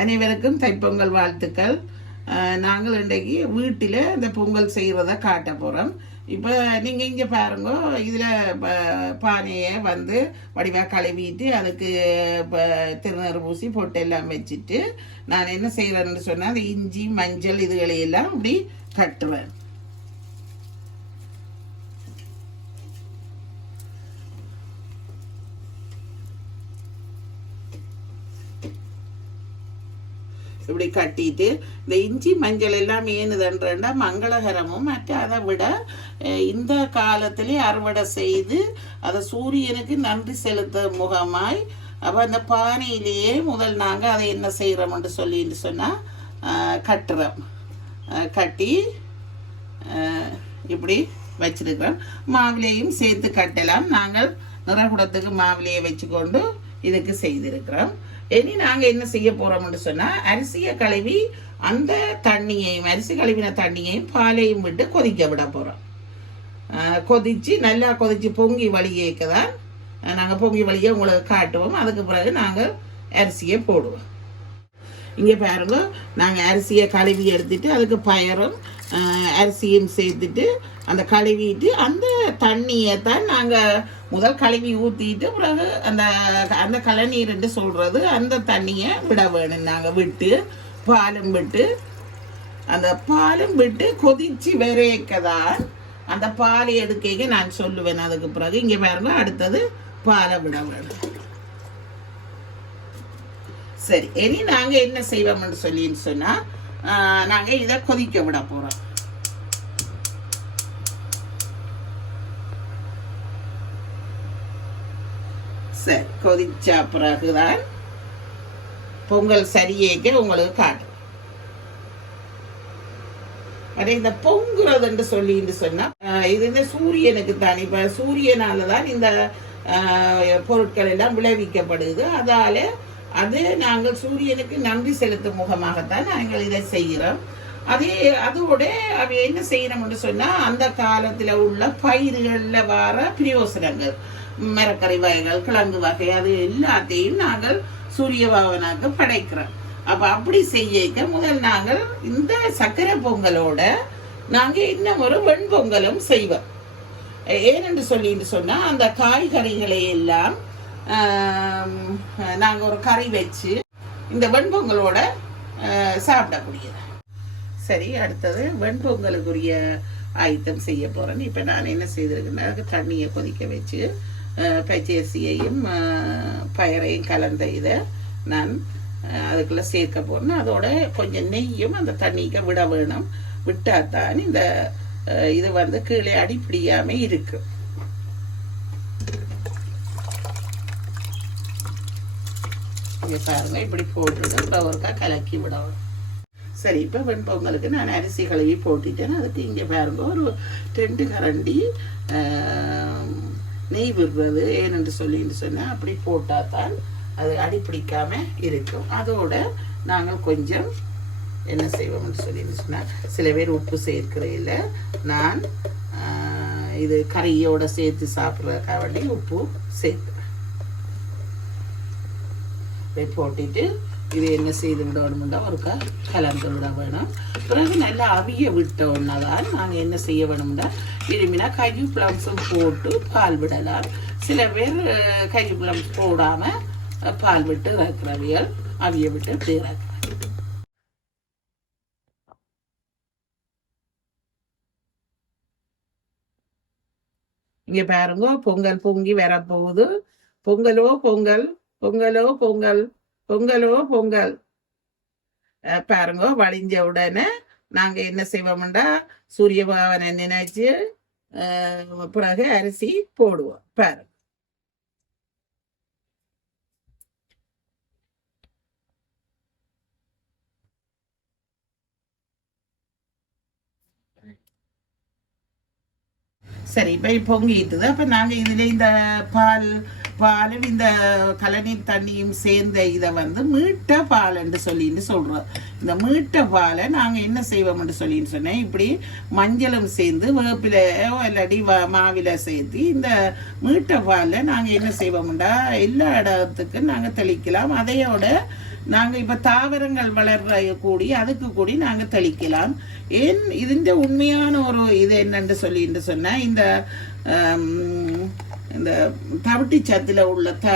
அனைவருக்கும் தைப்பொங்கல் வாழ்த்துக்கள். நாங்கள் இன்றைக்கு வீட்டில் இந்த பொங்கல் செய்கிறத காட்ட போகிறோம் இப்போ நீங்கள் இங்கே பாருங்க இதில் பானையை வந்து வடிவாக கழுவிட்டு அதுக்கு இப்போ திருநறு பூசி பொட்டு எல்லாம் வச்சுட்டு நான் என்ன செய்கிறேன்னு சொன்னால் அந்த இஞ்சி மஞ்சள் இதுகளையெல்லாம் இப்படி கட்டுவேன். இப்படி கட்டிட்டு இந்த இஞ்சி மஞ்சள் எல்லாம் ஏனுதன்றா மங்களகரமும் மற்ற அதை விட இந்த காலத்திலே அறுவடை செய்து அதை சூரியனுக்கு நன்றி செலுத்த முகமாய் அப்போ அந்த பானையிலேயே முதல் நாங்கள் அதை என்ன செய்கிறோம்னு சொல்லின்னு சொன்னால் கட்டுறோம். கட்டி இப்படி வச்சிருக்கிறோம். மாவிலையும் சேர்த்து கட்டலாம். நாங்கள் நிறகுடத்துக்கு மாவிலையை வச்சுக்கொண்டு இதுக்கு செய்திருக்கிறோம். இனி நாங்கள் என்ன செய்ய போகிறோம்னு சொன்னால் அரிசியை கழுவி அந்த தண்ணியையும் அரிசி கழுவின தண்ணியையும் பாலையும் விட்டு கொதிக்க விட போகிறோம் கொதிச்சு நல்லா கொதிச்சு பொங்கி வழியேக்க தான் நாங்கள் பொங்கி வழியை உங்களுக்கு காட்டுவோம். அதுக்கு பிறகு நாங்கள் அரிசியை போடுவோம். இங்கே பாருங்க. நாங்கள் அரிசியை கழுவி எடுத்துட்டு அதுக்கு பயரும் அரிசியும் சேர்த்துட்டு அந்த கழுவிட்டு அந்த தண்ணியை தான் நாங்கள் முதல் கழுவி ஊற்றிட்டு பிறகு அந்த அந்த கழநீர்ன்னு சொல்கிறது அந்த தண்ணியை விட வேணும். நாங்கள் விட்டு பாலும் விட்டு அந்த பாலும் விட்டு கொதிச்சு விரைக்க தான் அந்த பால் எடுக்க நான் சொல்லுவேன். அதுக்கு பிறகு இங்கே பாருங்க அடுத்தது பாலை விட வேணும். சரி இனி நாங்க என்ன செய்வோம்னு சொல்லின்னு சொன்னா ஆஹ், நாங்க இதை கொதிக்க விட போறோம். சரி கொதிச்ச பிறகுதான் பொங்கல் சரியேக்க உங்களுக்கு காட்டும் அதே இந்த பொங்குறதுன்னு சொல்லின்னு சொன்னா இது இந்த சூரியனுக்கு தான் இப்ப சூரியனால தான் இந்த ஆஹ், பொருட்கள் எல்லாம் விளைவிக்கப்படுது. அதால அது நாங்கள் சூரியனுக்கு நன்றி செலுத்தும் முகமாகத்தான் நாங்கள் இதை செய்கிறோம். அதே அதோட அவ என்ன செய்யணும்னு சொன்னா அந்த காலத்துல உள்ள பயிர்கள்ல வர பிரயோசனங்கள். மரக்கறி வகைகள் கிழங்கு வகை அது எல்லாத்தையும் நாங்கள் சூரிய பவனாக்கு படைக்கிறோம். அப்ப அப்படி செய்ய முதல் நாங்கள் இந்த சக்கரை பொங்கலோட நாங்கள் இன்னும் ஒரு வெண்பொங்கலும் செய்வோம். ஏனென்று சொல்லின்னு சொன்னா அந்த காய்கறிகளை எல்லாம் நாங்கள் ஒரு கறி வச்சு இந்த வெண்பொங்கலோட சாப்பிடக்கூடியது. சரி அடுத்தது வெண்பொங்கலுக்குரிய ஐட்டம் செய்ய போகிறேன் இப்போ நான் என்ன செய்திருக்கேன்னா அதுக்கு தண்ணியை கொதிக்க வச்சு பச்சரிசியையும் பயரையும் கலந்த இதை நான் அதுக்குள்ளே சேர்க்க போகிறேன் அதோட கொஞ்சம் நெய்யும் அந்த தண்ணிக்கு விட வேணும். விட்டாதான் இந்த இது வந்து கீழே அடிப்படியாமல் இருக்குது இங்கே பாருங்க இப்படி போட்டுட்டு இப்போ ஒருக்கா கலக்கி விடணும் சரி இப்போ வெண்பொங்கலுக்கு நான் அரிசி கழுவி போட்டுட்டேன். அதுக்கு இங்கே பாருங்க ஒரு ரெண்டு கரண்டி நெய் விடுறது ஏனென்று சொல்லின்னு சொன்னால் அப்படி போட்டால் தான் அது அடிப்பிடிக்காம இருக்கும். அதோட நாங்கள் கொஞ்சம் என்ன செய்வோம்னு சொல்லின்னு சொன்னால் சில பேர் உப்பு சேர்க்கிறையில் நான் இது கறியோட சேர்த்து சாப்பிட்றதுக்காக வேண்டி உப்பு சேர்த்து போட்டுட்டு இது என்ன செய்து விடணும்னா ஒருக்கா கலந்து விட வேணும் பிறகு நல்லா அவிய விட்டோன்னா தான் நாங்கள் என்ன செய்ய வேணும்னா விரும்பினா கஜு பிளம்ஸும் போட்டு பால் விடலாம் சில பேர் கஜு பிளம்ஸ் போடாமல் பால் விட்டு இறக்குறவியல் அவிய விட்டு இப்படி இறக்குறேன் இங்கே பாருங்க பொங்கல் பொங்கி வரப்போகுது பொங்கலோ பொங்கல் பொங்கலோ பொங்கல் பொங்கலோ பொங்கல். அஹ் பாருங்க வழிஞ்ச உடனே நாங்க என்ன செய்வோம்டா சூரிய பகவானை நினைச்சு பிறகு அரிசி போடுவோம். பாருங்க. சரி இப்போ பொங்கிட்டுது அப்போ நாங்கள் இதில் இந்த பால் பாலும் இந்த கலனின் தண்ணியும் சேர்ந்த இதை வந்து மீட்ட பால்ன்னு சொல்லின்னு சொல்கிறோம் இந்த மீட்ட பாலை நாங்கள் என்ன செய்வோம்னு சொல்லின்னு சொன்னேன் இப்படி மஞ்சளும் சேர்ந்து வேப்பிலையோ இல்லாட்டி வ மாவில சேர்த்து இந்த மீட்ட பாலை நாங்கள் என்ன செய்வோம்டா எல்லா இடத்துக்கும் நாங்கள் தெளிக்கலாம். அதையோட நாங்கள் இப்போ தாவரங்கள் வளர்ற கூடி அதுக்கு கூடி நாங்கள் தெளிக்கலாம். ஏன் இதுன்ற உண்மையான ஒரு இது என்னன்னு சொல்லிட்டு சொன்னால் இந்த இந்த தவிட்டி சத்தில் உள்ள த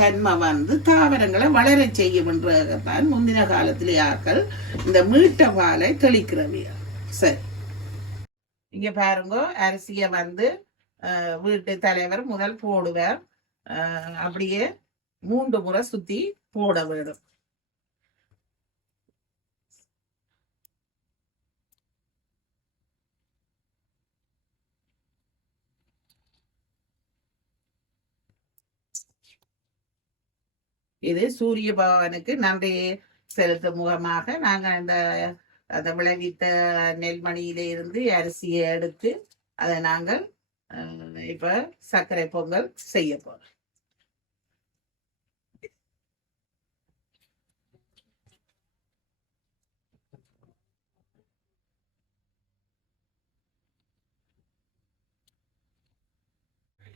தன்மை வந்து தாவரங்களை வளர செய்யும் என்றாகத்தான் முந்தின காலத்தில் ஆக்கள் இந்த மீட்ட பாலை தெளிக்கிறவையா. சரி. இங்க பாருங்க அரிசியை வந்து வீட்டு தலைவர் முதல் போடுவார். அப்படியே மூன்று முறை சுத்தி போட வேண்டும். இது சூரிய பகவானுக்கு நன்றி செலுத்தும் முகமாக நாங்கள் அந்த அந்த விளைவித்த நெல்மணியில இருந்து அரிசியை எடுத்து அதை நாங்கள் இப்ப சர்க்கரை பொங்கல் செய்ய போறோம்.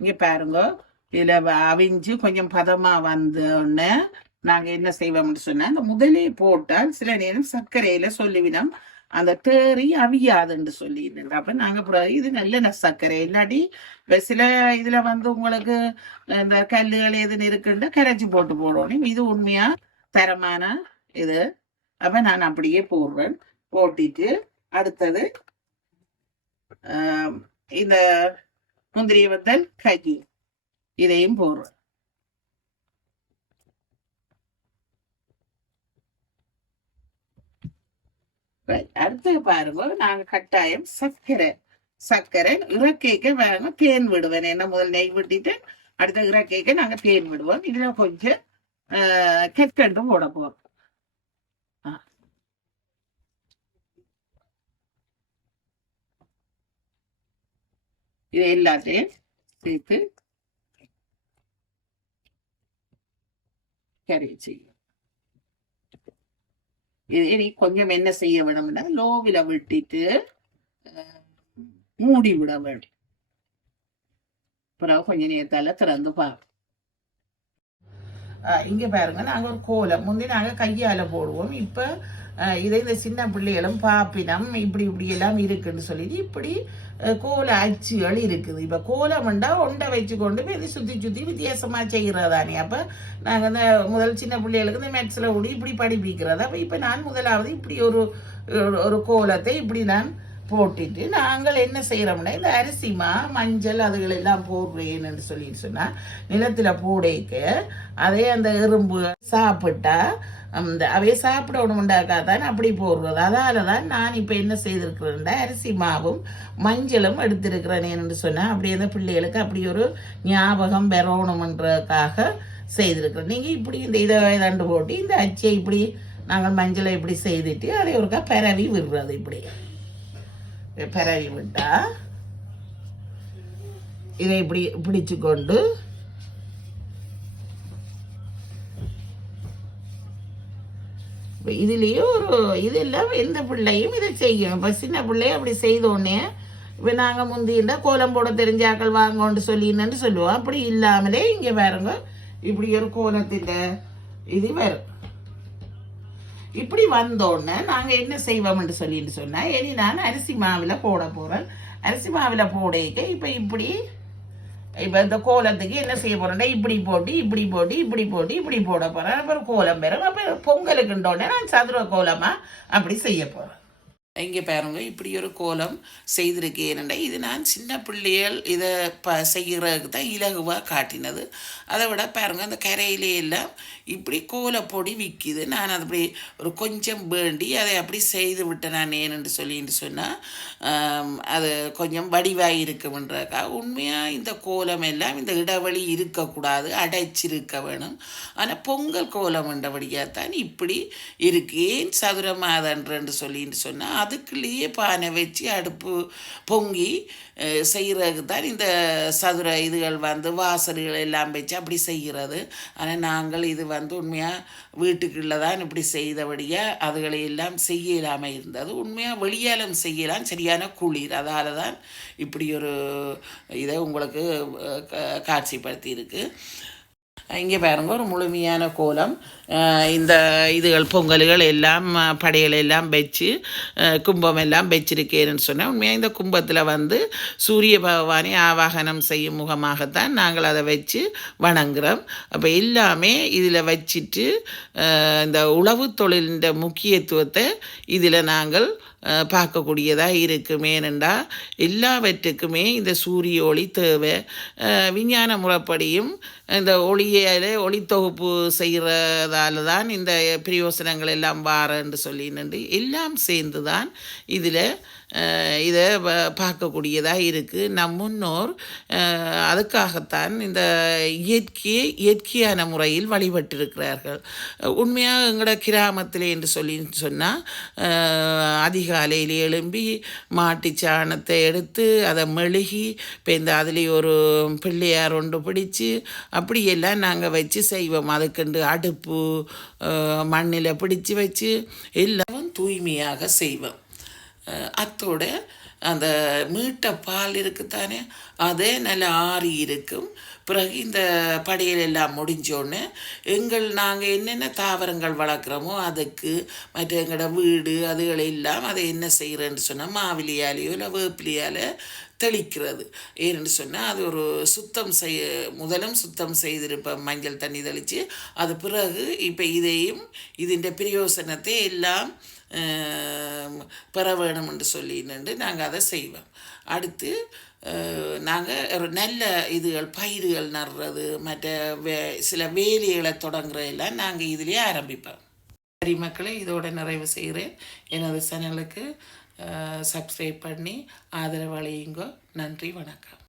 இங்க பாருங்க. இதில் அவிஞ்சு கொஞ்சம் பதமாக வந்த உடனே என்ன செய்வோம்னு சொன்னால் அந்த முதலே போட்டால் சில நேரம் சர்க்கரையில் சொல்லிவிடும். அந்த தேறி அவியாதுன்னு சொல்லிடுங்க அப்போ நாங்கள் அப்புறம் இது நல்ல சர்க்கரை இல்லாட்டி இப்போ சில இதில் வந்து உங்களுக்கு இந்த கல்லுகள் எதுன்னு இருக்குன்னு கரைச்சி போட்டு போடணும் இது உண்மையாக தரமான இது. அப்போ நான் அப்படியே போடுறேன். போட்டிட்டு அடுத்தது இந்த முந்திரி வந்தல் கஜி இதையும் போடுறேன் அடுத்து அடுத்தது பாருங்க நாங்க கட்டாயம் சர்க்கரை சர்க்கரை இறக்கைக்கு வேணும் தேன் விடுவேன் என்ன முதல் நெய் விட்டுட்டு அடுத்த இறக்கைக்கு நாங்க தேன் விடுவோம் இதுல கொஞ்சம் கெற்கண்டும் போட போறோம் ஆ. இது எல்லாத்தையும் சேர்த்து கேரி செய்யும் இனி கொஞ்சம் என்ன செய்ய வேணும்னா லோவில விட்டுட்டு அஹ், மூடி விட வேண்டும் பிறகு கொஞ்ச நேரத்தால திறந்து பாருங்க இங்க பாருங்க நாங்கள் ஒரு கோலம் முந்தி நாங்கள் கையால் போடுவோம் இப்போ இதை இந்த சின்ன பிள்ளைகளும் பாப்பினம் இப்படி இப்படி எல்லாம் இருக்குன்னு சொல்லிட்டு இப்படி கோல அச்சுகள் இருக்குது இப்போ கோலம்ண்டா ஒண்டை வச்சு கொண்டு போய் இதை சுற்றி சுற்றி வித்தியாசமாக செய்கிறதானே அப்போ நாங்கள் இந்த முதல் சின்ன பிள்ளைகளுக்கு இந்த மேட்ஸில் ஓடி இப்படி படிப்பிக்கிறது அப்போ இப்போ நான் முதலாவது இப்படி ஒரு- ஒரு கோலத்தை இப்படி நான் போட்டுட்டு நாங்கள் என்ன செய்யறோம்னா இந்த அரிசிமா மஞ்சள் அதுகள் எல்லாம் போடுறேன்னு சொல்லிட்டு சொன்னா நிலத்துல போடைக்க அதே அந்த எறும்பு சாப்பிட்டா அந்த அவைய சாப்பிடணும்டாக்கா தான் அப்படி போடுறது. அதால தான் நான் இப்ப என்ன செய்திருக்கிறேன்டா அரிசி மாவும் மஞ்சளும் எடுத்திருக்கிறேன்னு சொன்னா அப்படி அந்த பிள்ளைகளுக்கு அப்படி ஒரு ஞாபகம் பெறணுமன்றதுக்காக செய்திருக்கிறேன். நீங்க இப்படி இந்த இதை தண்டு போட்டு இந்த அச்சை இப்படி நாங்கள் மஞ்சளை இப்படி செய்துட்டு அதை ஒருக்கா பரவி விடுறது இப்படி. பரவி விட்டா இதை இப்படி பிடிச்சு கொண்டு இப்ப ஒரு இது எல்லாம் எந்த பிள்ளையும் இதை செய்யும். இப்போ சின்ன பிள்ளைய அப்படி செய்தோடனே இப்போ நாங்கள் முந்தியில் கோலம் போட தெரிஞ்சாக்கள் வாங்கன்னு சொல்லினு சொல்லுவோம். அப்படி இல்லாமலே இங்கே பாருங்க இப்படி ஒரு கோலத்தில் இது வரும். இப்படி வந்தோடனே நாங்கள் என்ன செய்வோம்னு சொல்லிட்டு சொன்னால் இனி நான் அரிசி மாவில் போட போகிறேன் அரிசி மாவில் போடையிக்க இப்போ இப்படி இப்போ இந்த கோலத்துக்கு என்ன செய்ய போகிறேன்னா இப்படி போட்டு இப்படி போட்டு இப்படி போட்டு இப்படி போட போகிறேன் அப்புறம் கோலம் பெறும். அப்புறம் பொங்கலுக்குண்டோடனே நான் சதுர கோலமாக அப்படி செய்ய போகிறேன் இங்கே பாருங்க இப்படி ஒரு கோலம் செய்திருக்கேன்டா இது நான் சின்ன பிள்ளைகள் இதை ப செய்கிறதுக்கு தான் இலகுவாக காட்டினது. அதை விட பாருங்க அந்த கரையிலே எல்லாம் இப்படி கோலப்பொடி விற்கிது. நான் அது அப்படி ஒரு கொஞ்சம் வேண்டி அதை அப்படி செய்து விட்டேன் நான் ஏன்னு சொல்லின்னு சொன்னால் அது கொஞ்சம் வடிவாக இருக்கும்ன்றதுக்காக உண்மையாக இந்த கோலம் எல்லாம் இந்த இடைவெளி இருக்கக்கூடாது அடைச்சிருக்க வேணும். ஆனால் பொங்கல் கோலம் என்றபடியாக தான் இப்படி இருக்கு ஏன் சதுரமாதன்றன்னு சொல்லின்னு சொன்னால் அதுக்குள்ளேயே பானை வச்சு அடுப்பு பொங்கி செய்கிறதுக்கு தான் இந்த சதுர இதுகள் வந்து வாசல்கள் எல்லாம் வச்சு அப்படி செய்கிறது ஆனால் நாங்கள் இது வந்து உண்மையாக வீட்டுக்குள்ளே தான் இப்படி செய்தபடியாக அதுகளை எல்லாம் செய்ய இல்லாமல் இருந்தது. உண்மையாக வெளியாலும் செய்யலாம் சரியான குளிர். அதால் தான் இப்படி ஒரு இதை உங்களுக்கு காட்சிப்படுத்தி இருக்குது இங்கே பாருங்க ஒரு முழுமையான கோலம். இந்த இதுகள் பொங்கல்கள் எல்லாம் படைகள் படையல் எல்லாம் வச்சு கும்பம் எல்லாம் வச்சிருக்கேன்னு சொன்னேன் உண்மையாக இந்த கும்பத்தில் வந்து சூரிய பகவானை ஆவாகனம் செய்யும் முகமாகத்தான் நாங்கள் அதை வச்சு வணங்குறோம். அப்போ எல்லாமே இதில் வச்சுட்டு இந்த உழவு தொழிலின் முக்கியத்துவத்தை இதில் நாங்கள் பார்க்கக்கூடியதாக இருக்கும் ஏனென்றால் எல்லாவற்றுக்குமே இந்த சூரிய ஒளி தேவை. விஞ்ஞான முறைப்படியும் இந்த ஒளியில ஒளி தொகுப்பு செய்கிறதால தான் இந்த பிரயோசனங்கள் எல்லாம் வாரன்னு சொல்லி நின்று எல்லாம் சேர்ந்து தான் இதில் இதை வ- பார்க்கக்கூடியதாக இருக்குது நம் முன்னோர் அதுக்காகத்தான் இந்த இயற்கையை இயற்கையான முறையில் வழிபட்டிருக்கிறார்கள். உண்மையாக எங்களோட கிராமத்தில் என்று சொல்லி சொன்னால் அதிகாலையில் எழும்பி மாட்டு சாணத்தை எடுத்து அதை மெழுகி இப்போ இந்த அதுலேயே ஒரு பிள்ளையார் ஒன்று பிடிச்சி அப்படியெல்லாம் நாங்கள் வச்சு செய்வோம். அதுக்குண்டு அடுப்பு மண்ணில் பிடிச்சி வச்சு எல்லாம் தூய்மையாக செய்வோம். அத்தோட அந்த மீட்ட பால் இருக்குத்தானே? அதே நல்லா ஆறி இருக்கும். பிறகு இந்த படையல் எல்லாம் முடிஞ்சோடனே எங்கள் நாங்கள் என்னென்ன தாவரங்கள் வளர்க்குறோமோ அதுக்கு மற்ற எங்களோட வீடு அதுகள் எல்லாம் அதை என்ன செய்கிறேன்னு சொன்னால் மாவிலியாலேயோ இல்லை வேப்பிலியால் தெளிக்கிறது. ஏன்னு சொன்னால் அது ஒரு சுத்தம் செய்ய முதலும் சுத்தம் செய்திருப்பேன் மஞ்சள் தண்ணி தெளித்து அது பிறகு இப்போ இதையும் இதன் பிரயோசனத்தை எல்லாம் பெற வேணும் என்று சொல்லி நின்று நாங்கள் அதை செய்வோம். அடுத்து நாங்கள் ஒரு நல்ல இதுகள் பயிர்கள் நடுறது மற்ற வே சில வேலிகளை தொடங்குறதெல்லாம் நாங்கள் இதிலே ஆரம்பிப்போம். சரி மக்களை இதோட நிறைவு செய்கிறேன். எனது சேனலுக்கு சப்ஸ்கிரைப் பண்ணி ஆதரவு அழையுங்கோ நன்றி வணக்கம்.